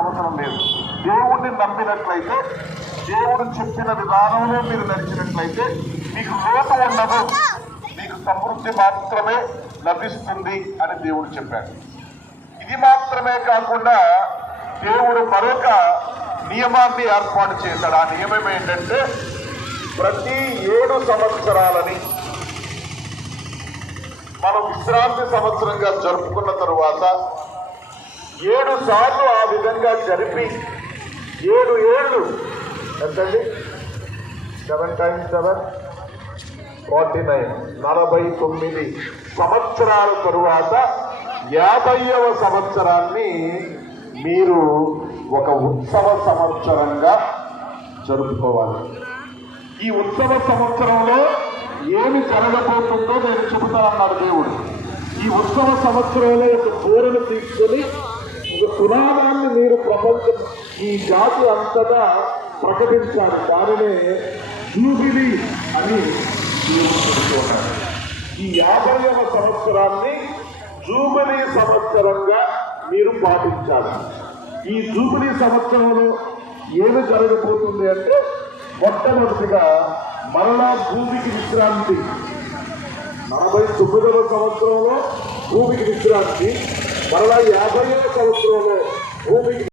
అవసరం లేదు. దేవుణ్ణి నమ్మినట్లయితే, దేవుడు చెప్పిన విధానంలో మీరు నడిచినట్లయితే మీకు లోటు ఉండదు, మీకు సమృద్ధి మాత్రమే లభిస్తుంది అని దేవుడు చెప్పాడు. ఇది మాత్రమే కాకుండా దేవుడు మరొక నియమాన్ని ఏర్పాటు చేశాడు. ఆ నియమం ఏంటంటే ప్రతి 7 సంవత్సరాలని మనం విశ్రాంతి సంవత్సరంగా జరుపుకున్న తరువాత 7 సార్లు ఆ విధంగా జరిపి 7 ఏళ్ళు ఎంతండి, 7 times 7 49 49 సంవత్సరాల తరువాత 50వ సంవత్సరాన్ని మీరు ఒక ఉత్సవ సంవత్సరంగా జరుపుకోవాలి. ఈ ఉత్సవ సంవత్సరంలో ఏమి జరగబోతుందో నేను చెబుతానన్నాడు దేవుడు. ఈ ఉత్సవ సంవత్సరంలో ఒక బోరను తీసుకొని ఒక సునాదాన్ని మీరు ప్రపంచం ఈ జాతి అంతటా ప్రకటించాడు. దానినే జూబిలీ అని చెబుతున్నాడు. ఈ 50వ సంవత్సరాన్ని జూబిలీ సంవత్సరంగా మీరు పాటించాలి. ఈ జూబిలీ సంవత్సరంలో ఏమి జరగబోతుంది అంటే మొట్టమొదటిగా మరలా భూమికి విశ్రాంతి. 49వ సంవత్సరంలో భూమికి విశ్రాంతి, మరలా 50వ సంవత్సరంలో భూమికి